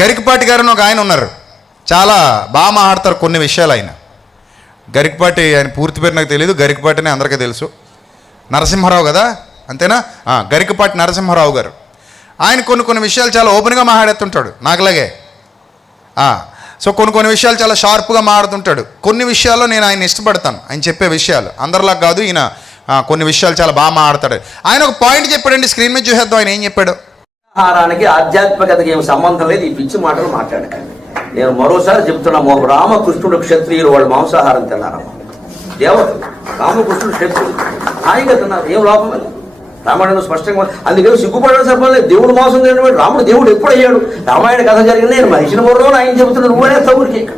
గరికపాటి గారు అని ఒక ఆయన ఉన్నారు. చాలా బాగా మాట్లాడతారు కొన్ని విషయాలు ఆయన. గరికపాటి ఆయన పూర్తి పేరు నాకు తెలియదు గరికపాటి అని అందరికీ తెలుసు. నరసింహారావు కదా అంతేనా? గరికపాటి నరసింహారావు గారు. ఆయన కొన్ని కొన్ని విషయాలు చాలా ఓపెన్గా మాట్లాడుతుంటాడు నాకులాగే సో కొన్ని కొన్ని విషయాలు చాలా షార్ప్గా మాట్లాడుతుంటాడు. కొన్ని విషయాల్లో నేను ఆయన ఇష్టపడతాను ఆయన చెప్పే విషయాలు. అందరిలా కాదు ఈయన కొన్ని విషయాలు చాలా బాగా మాట్లాడతాడు. ఆయన ఒక పాయింట్ చెప్పాడండి స్క్రీన్ మీద చూసేద్దాం ఆయన ఏం చెప్పాడు? ఆహారానికి ఆధ్యాత్మికతకి ఏమి సంబంధం లేదు. ఈ పిచ్చి మాటలు మాట్లాడకండి. నేను మరోసారి చెప్తున్నా రామకృష్ణుడు క్షత్రియులు వాళ్ళు మాంసాహారం తిన్నారమ్మా. దేవతలు రామకృష్ణుడు క్షత్రియులు. హాయిగా తిన్నారు ఏం లోపం రామాయణం స్పష్టంగా అందుకే సిగ్గుపడడం సర్పలేదు దేవుడు మోసం తినడం రాముడు దేవుడు ఎప్పుడు అయ్యాడు రామాయణ కథ జరిగింది. నేను మనిషిని బుర్రలో ఆయన చెబుతున్నాడు. నువ్వే తగురికి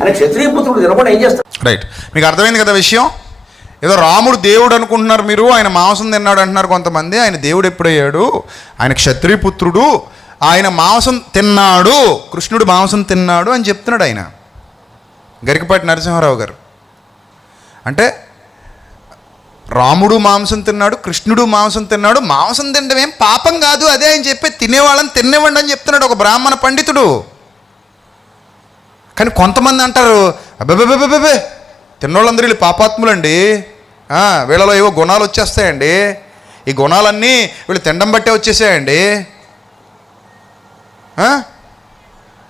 అని క్షత్రియ పుత్రుడు తినకుండా ఏం చేస్తాడు? రైట్ మీకు అర్థమైంది కదా విషయం? ఏదో రాముడు దేవుడు అనుకుంటున్నారు మీరు ఆయన మాంసం తిన్నాడు అంటున్నారు కొంతమంది ఆయన దేవుడు ఎప్పుడయ్యాడు? ఆయన క్షత్రియపుత్రుడు ఆయన మాంసం తిన్నాడు కృష్ణుడు మాంసం తిన్నాడు అని చెప్తున్నాడు ఆయన. గరికపాటి నరసింహారావు గారు. అంటే రాముడు మాంసం తిన్నాడు కృష్ణుడు మాంసం తిన్నాడు మాంసం తినడం ఏం పాపం కాదు అదే అని చెప్పి తినేవాళ్ళని తినేవ్వండి అని చెప్తున్నాడు ఒక బ్రాహ్మణ పండితుడు. కానీ కొంతమంది అంటారు అబ్బే తిన్నోళ్ళందరూ వీళ్ళు పాపాత్ములండి. వీళ్ళలో ఏవో గుణాలు వచ్చేస్తాయండి. ఈ గుణాలన్నీ వీళ్ళు తినడం బట్టే వచ్చేసాయండి.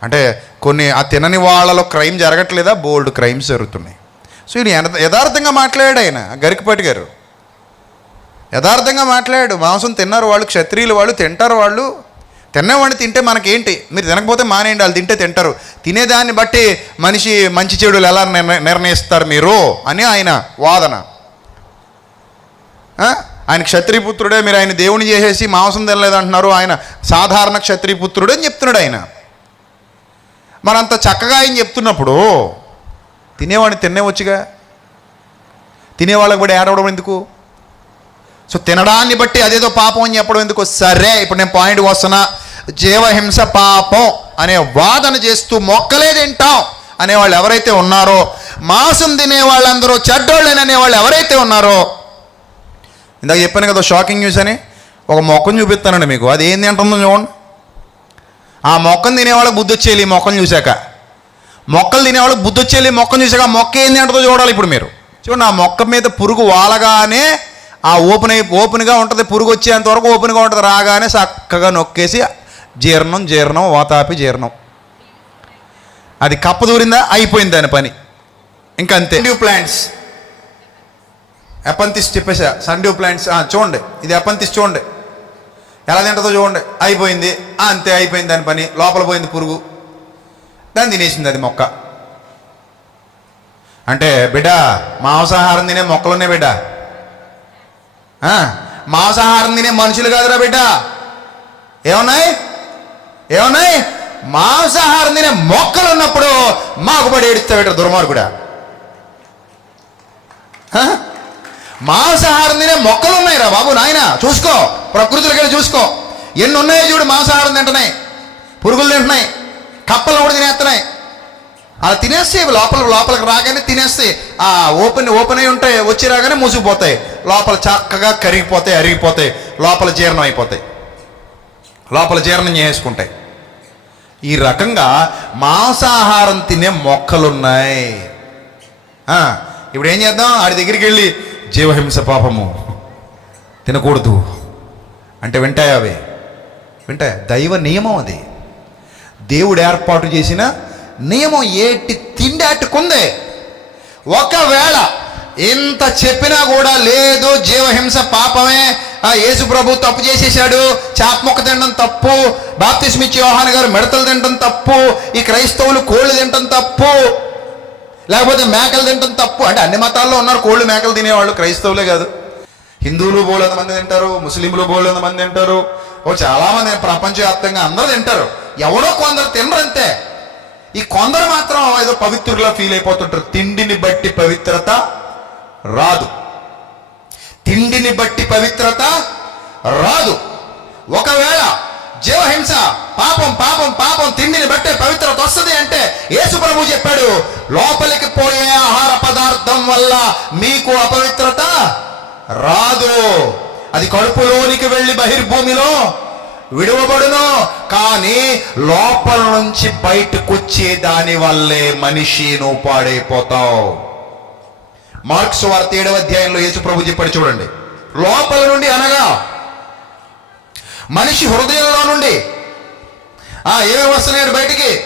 అంటే కొన్ని ఆ తినని వాళ్ళలో క్రైమ్ జరగట్లేదా? బోల్డ్ క్రైమ్స్ జరుగుతున్నాయి. సో ఈయన యథార్థంగా మాట్లాడాడు ఆయన గరికపాటి గారు. యథార్థంగా మాట్లాడాడు. మాంసం తిన్నారు వాళ్ళు క్షత్రియులు వాళ్ళు తింటారు వాళ్ళు. తినేవాడిని తింటే మనకేంటి? మీరు తినకపోతే మానేయండి వాళ్ళు తింటే తింటారు. తినేదాన్ని బట్టి మనిషి మంచి చెడులు ఎలా నిర్ణయిస్తారు మీరు? అని ఆయన వాదన. ఆయన క్షత్రిపుత్రుడే మీరు ఆయన దేవుని చేసేసి మాంసం తినలేదంటున్నారు ఆయన. సాధారణ క్షత్రిపుత్రుడే అని చెప్తున్నాడు ఆయన. మరంత చక్కగా ఆయన చెప్తున్నప్పుడు తినేవాడిని తినేవచ్చుగా తినేవాళ్ళకి కూడా ఏడవడం ఎందుకు? సో తినడాన్ని బట్టి అదేదో పాపం అని చెప్పడం ఎందుకు? సరే ఇప్పుడు నేను పాయింట్ వస్తున్నా. జీవహింస పాపం అనే వాదన చేస్తూ మొక్కలే తింటాం అనేవాళ్ళు ఎవరైతే ఉన్నారో మాంసం తినే వాళ్ళందరూ చెడ్డోళ్ళని అనేవాళ్ళు ఎవరైతే ఉన్నారో ఇందాక చెప్పాను కదా షాకింగ్ న్యూస్ అని ఒక మొక్కను చూపిస్తానండి మీకు. అది ఏంది అంటుందో చూడండి. ఆ మొక్కను తినేవాళ్ళకి బుద్ధి వచ్చేయాలి ఈ మొక్కను చూశాక. మొక్కలు తినేవాళ్ళకి బుద్ధి వచ్చేయాలి మొక్కను చూశాక ఆ మొక్క ఏంది అంటుందో చూడాలి ఇప్పుడు మీరు. చూడండి ఆ మొక్క మీద పురుగు వాలగానే ఆ ఓపెన్ అయి ఓపెన్గా ఉంటుంది పురుగు వచ్చేంత వరకు ఓపెన్గా ఉంటుంది రాగానే చక్కగా నొక్కేసి జీర్ణం జీర్ణం వాతాపి జీర్ణం. అది కప్ప దూరిందా? అయిపోయింది దాని పని. ఇంకా అంతే డ్యూ ప్లాంట్స్ ఎపంతిస్ చెప్పేసా సండ్యూ ప్లాంట్స్ చూడండి. ఇది ఎపంతిస్ చూడండి. ఎలా తింటుందో చూడండి. అయిపోయింది. అంతే అయిపోయింది దాని పని. లోపల పోయింది పురుగు. దాన్ని తినేసింది అది మొక్క. అంటే బిడ్డ మాంసాహారం తినే మొక్కలునే బిడ్డ. మాంసాహారం తినే మనుషులు కాదురా బిడ్డ. ఏమున్నాయి? ఏమున్నాయి? మాంసాహారం తినే మొక్కలు ఉన్నప్పుడు మాకు పడి ఏడుస్తావేట బిడ్డ దుర్మార్గుడా? మాంసాహారం తినే మొక్కలు ఉన్నాయిరా బాబు నాయన చూసుకో ప్రకృతిలోకి వెళ్ళి చూసుకో. ఎన్ని ఉన్నాయో చూడు మాంసాహారం తింటున్నాయి పురుగులు తింటున్నాయి కప్పలు కూడా తినేస్తున్నాయి. అలా తినేస్తే ఇవి లోపల లోపలికి రాగానే తినేస్తాయి ఆ ఓపెన్ ఓపెన్ అయి ఉంటాయి వచ్చి రాగానే మూసుకుపోతాయి. లోపల చక్కగా కరిగిపోతాయి అరిగిపోతాయి లోపల జీర్ణం అయిపోతాయి. లోపల జీర్ణం చేసుకుంటాయి. ఈ రకంగా మాంసాహారం తినే మొక్కలున్నాయి. ఇప్పుడు ఏం చేద్దాం? ఆడి దగ్గరికి వెళ్ళి జీవహింస పాపము తినకూడదు. అంటే వింటాయా అవి? వింటాయా? దైవ నియమం అది. దేవుడు ఏర్పాటు చేసిన నియమం ఏటి తిండి అట్టుకుందే. ఒకవేళ ఎంత చెప్పినా కూడా లేదు జీవహింస పాపమే ఆ యేసు ప్రభు తప్పు చేసేసాడు చాపముక్క తినడం తప్పు. బాప్తిస్మిచ్చి యోహాన్ గారు మిడతలు తినడం తప్పు. ఈ క్రైస్తవులు కోళ్ళు తినడం తప్పు. లేకపోతే మేకలు తినడం తప్పు. అంటే అన్ని మతాల్లో ఉన్నారు. కోళ్ళు మేకలు తినేవాళ్ళు క్రైస్తవులే కాదు. హిందువులు బోలేంత మంది తింటారు. ముస్లింలు బోలేంత మంది తింటారు. ఓ చాలామంది ప్రపంచవ్యాప్తంగా అందరూ తింటారు. ఎవడో కొందరు తినరంతే. ఈ కొందరు మాత్రం ఏదో పవిత్రులా ఫీల్ అయిపోతుంటారు. తిండిని బట్టి పవిత్రత రాదు. తిండిని బట్టి పవిత్రత రాదు. ఒకవేళ జీవహింస పాపం పాపం పాపం తిండిని బట్టే పవిత్రత వస్తుంది అంటే యేసు ప్రభు చెప్పాడు లోపలికి పోయే ఆహార పదార్థం వల్ల మీకు అపవిత్రత రాదు. అది కడుపులోనికి వెళ్ళి బహిర్భూమిలో విడువబడును కానీ లోపల నుంచి బయటకొచ్చే దాని వల్లే మనిషి నువ్వు పాడైపోతావు. మార్క్స్ వార్త ఏడవ అధ్యాయంలో యేసు ప్రభు చెప్పాడు చూడండి. లోపల నుండి అనగా మనిషి హృదయంలో నుండి ఆ ఏమేమి వస్తున్నాయండి బయటికి?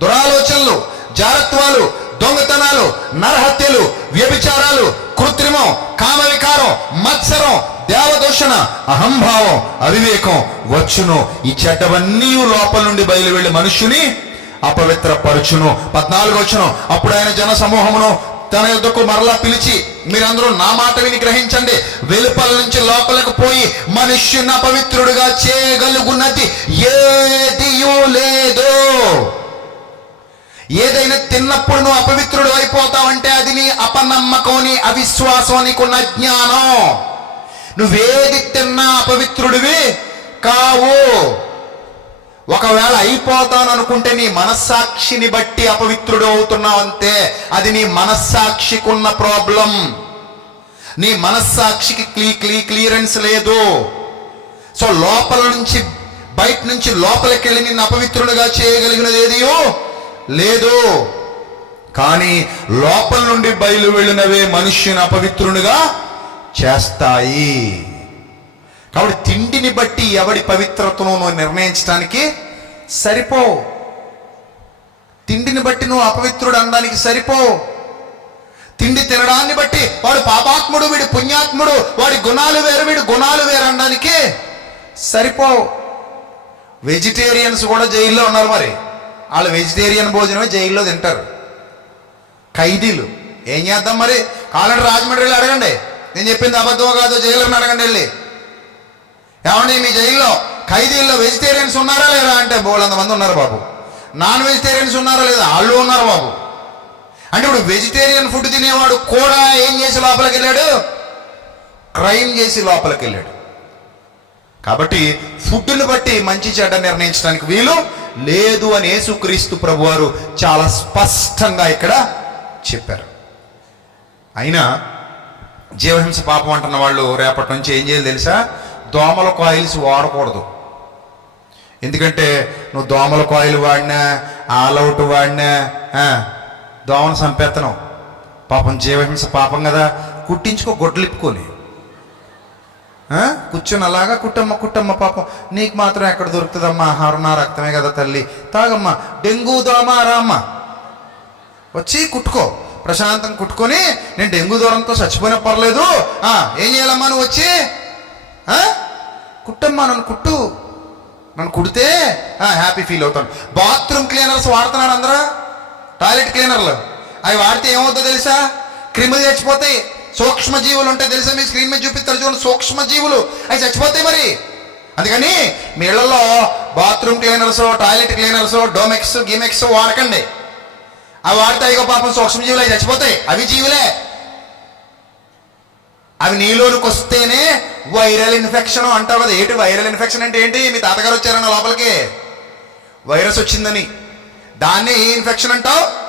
దురాలోచనలు జారత్వాలు దొంగతనాలు నరహత్యలు వ్యభిచారాలు కృత్రిమం కామవికారం మత్సరం దేవదూషణ అహంభావం అవివేకం వచ్చును. ఈ చెడ్డవన్నీ లోపల నుండి బయలు వెళ్ళి మనుష్యుని అపవిత్రపరచును. పద్నాలుగు వచ్చును అప్పుడు ఆయన జన సమూహమును తన యుద్ధకు మరలా పిలిచి మీరందరూ నా మాట విని గ్రహించండి. వెలుపల నుంచి లోపలకు పోయి మనుష్యుని అపవిత్రుడుగా చేయగలుగున్నది ఏదియూ లేదు. ఏదైనా తిన్నప్పుడు నువ్వు అపవిత్రుడు అయిపోతావంటే అది నీ అపనమ్మకం నీ అవిశ్వాసం నీకున్న జ్ఞానం. నువ్వేది తిన్నా అపవిత్రుడివి కావు. ఒకవేళ అయిపోతాను అనుకుంటే నీ మనస్సాక్షిని బట్టి అపవిత్రుడు అవుతున్నావు అంతే అది నీ మనస్సాక్షికున్న ప్రాబ్లం. నీ మనస్సాక్షికి క్లీ క్లీ క్లియరెన్స్ లేదు. సో లోపల నుంచి బయట నుంచి లోపలికి వెళ్ళి నిన్ను అపవిత్రుడుగా చేయగలిగినది ఏదియో లేదు. కానీ లోపల నుండి బయలు వెళ్ళినవే మనుష్యుని అపవిత్రునిగా చేస్తాయి. కాబట్టి తిండిని బట్టి ఎవడి పవిత్రతను నువ్వు నిర్ణయించడానికి సరిపో తిండిని బట్టి నువ్వు అపవిత్రుడు అనడానికి సరిపో తిండి తినడాన్ని బట్టి వాడు పాపాత్ముడు వీడు పుణ్యాత్ముడు వాడి గుణాలు వేరు వీడు గుణాలు వేరు అనడానికి సరిపో వెజిటేరియన్స్ కూడా జైల్లో ఉన్నారు మరి. వాళ్ళు వెజిటేరియన్ భోజనమే జైల్లో తింటారు. ఖైదీలు. ఏం చేద్దాం మరి? కాలండి రాజమండ్రి వెళ్ళి అడగండి. నేను చెప్పింది అబద్ధమో కాదో జైలుని అడగండి వెళ్ళి. ఏమండి మీ జైల్లో ఖైదీల్లో వెజిటేరియన్స్ ఉన్నారా లేరా అంటే బోలంత మంది ఉన్నారు బాబు. నాన్ వెజిటేరియన్స్ ఉన్నారా లేదా? వాళ్ళు ఉన్నారు బాబు. అంటే ఇప్పుడు వెజిటేరియన్ ఫుడ్ తినేవాడు కూడా ఏం చేసి లోపలికి వెళ్ళాడు క్రైమ్ చేసి లోపలికి వెళ్ళాడు కాబట్టి ఫుడ్ను బట్టి మంచి చెడ్డ నిర్ణయించడానికి వీలు లేదు అని యేసుక్రీస్తు ప్రభువారు చాలా స్పష్టంగా ఇక్కడ చెప్పారు. అయినా జీవహింస పాపం అంటున్న వాళ్ళు రేపటి నుంచి ఏం చేయాలి తెలుసా? దోమల కాయిల్స్ వాడకూడదు. ఎందుకంటే నువ్వు దోమల కాయిల్ వాడినా ఆల్అవుట్ వాడినా దోమలు దోమను చంపేత్తనం పాపం జీవహింస పాపం కదా. కుట్టించుకో గొడ్లిప్పుకొని. కూర్చొని అలాగా కుట్టమ్మ కుట్టమ్మ పాపం. నీకు మాత్రం ఎక్కడ దొరుకుతుందమ్మా? ఆహారం నా రక్తమే కదా తల్లి. తాగమ్మా. డెంగ్యూ దోమ రామ్మ. వచ్చి కుట్టుకో. ప్రశాంతంగా కుట్టుకొని నేను డెంగ్యూ దూరంతో చచ్చిపోయినా పర్లేదు. ఏం చేయాలమ్మా నువ్వు వచ్చి? ఆ? కుట్టమ్మా నన్ను కుట్టు. నన్ను కుడితే హ్యాపీ ఫీల్ అవుతాను. బాత్రూమ్ క్లీనర్స్ వాడుతున్నాడు అందరూ. టాయిలెట్ క్లీనర్లు అవి వాడితే ఏమవుతుందో తెలుసా? క్రిములు చచ్చిపోతాయి. సూక్ష్మజీవులు ఉంటాయి తెలుసా మీ స్క్రీన్ మీద చూపిస్తారు చూడండి సూక్ష్మజీవులు. అవి చచ్చిపోతాయి మరి. అందుకని మీ ఇళ్ళలో bathroom cleaners toilet cleaners Domex గిమెక్స్ వాడకండి. అవి వాడితే ఇగో పాపం సూక్ష్మజీవులు అవి చచ్చిపోతాయి. అవి జీవులే. అవి నీలోనికి వస్తేనే వైరల్ ఇన్ఫెక్షన్ అంటావు కదా. ఏంటి వైరల్ ఇన్ఫెక్షన్ అంటే ఏంటి? మీ తాతగారు వచ్చారన్న లోపలికి. వైరస్ వచ్చిందని. దాన్నే ఏ ఇన్ఫెక్షన్ అంటావు?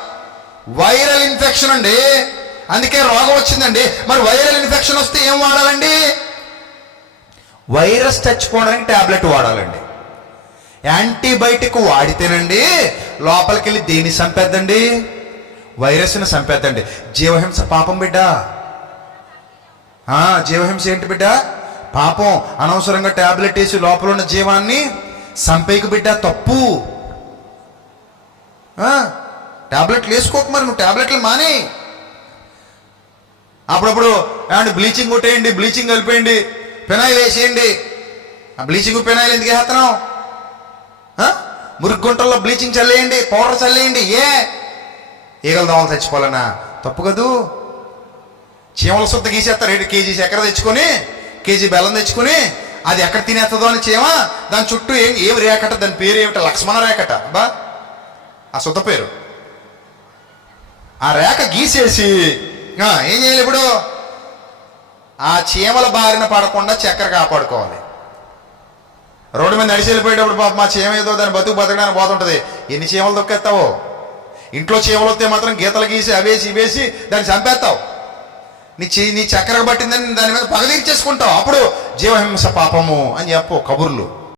వైరల్ ఇన్ఫెక్షన్ అండి. అందుకే రోగం వచ్చిందండి. మరి వైరల్ ఇన్ఫెక్షన్ వస్తే ఏం వాడాలండి? వైరస్ చచ్చిపోవడానికి టాబ్లెట్ వాడాలండి. యాంటీబయాటిక్ వాడితేనండి లోపలికి వెళ్ళి దేన్ని చంపేద్దండి? వైరస్ని చంపేద్దండి. జీవహింస పాపం బిడ్డ. జీవహింస ఏంటి బిడ్డ? పాపం అనవసరంగా టాబ్లెట్ వేసి లోపల ఉన్న జీవాన్ని సంపేకి బిడ్డ తప్పు. ట్యాబ్లెట్లు టాబ్లెట్లు వేసుకోక మరి నువ్వు టాబ్లెట్లు మానే. అప్పుడప్పుడు అండ్ బ్లీచింగ్ కొట్టేయండి బ్లీచింగ్ కలిపేయండి పెనాయిల్ వేసేయండి. ఆ బ్లీచింగ్ పెనాయిల్ ఎందుకు వేస్తున్నావు? మురుగు గుంటల్లో బ్లీచింగ్ చల్లేయండి పౌడర్ చల్లేయండి ఏ? ఈగల దోమలు చచ్చిపోవాలన్నా. తప్పు కదూ? చీమల సొత్త గీసేస్తారు. రెండు కేజీ చక్కెర తెచ్చుకొని కేజీ బెల్లం తెచ్చుకొని అది ఎక్కడ తినేస్తుందో అని చీమ దాని చుట్టూ ఏం ఏమి రేకట దాని పేరు ఏమిట లక్ష్మణ రేకట బా ఆ శుద్ధ పేరు. ఆ రేఖ గీసేసి ఏం చేయాలి ఇప్పుడు? ఆ చీమల బారిన పడకుండా చక్కెర కాపాడుకోవాలి. రోడ్డు మీద నడిచి వెళ్ళిపోయేటప్పుడు పాప మా చీమ ఏదో దాన్ని బతుకు బతకడానికి పోతుంటుంది. ఎన్ని చీమలు దొక్కేస్తావో ఇంట్లో చీమలు వస్తే మాత్రం గీతలు గీసి అవేసి ఇవేసి దాన్ని చంపేస్తావు. నీ చే నీ చక్కెర పట్టిందని దాని మీద పగ తీర్చేసుకుంటావు. అప్పుడు జీవహింస పాపము అని చెప్పు కబుర్లు.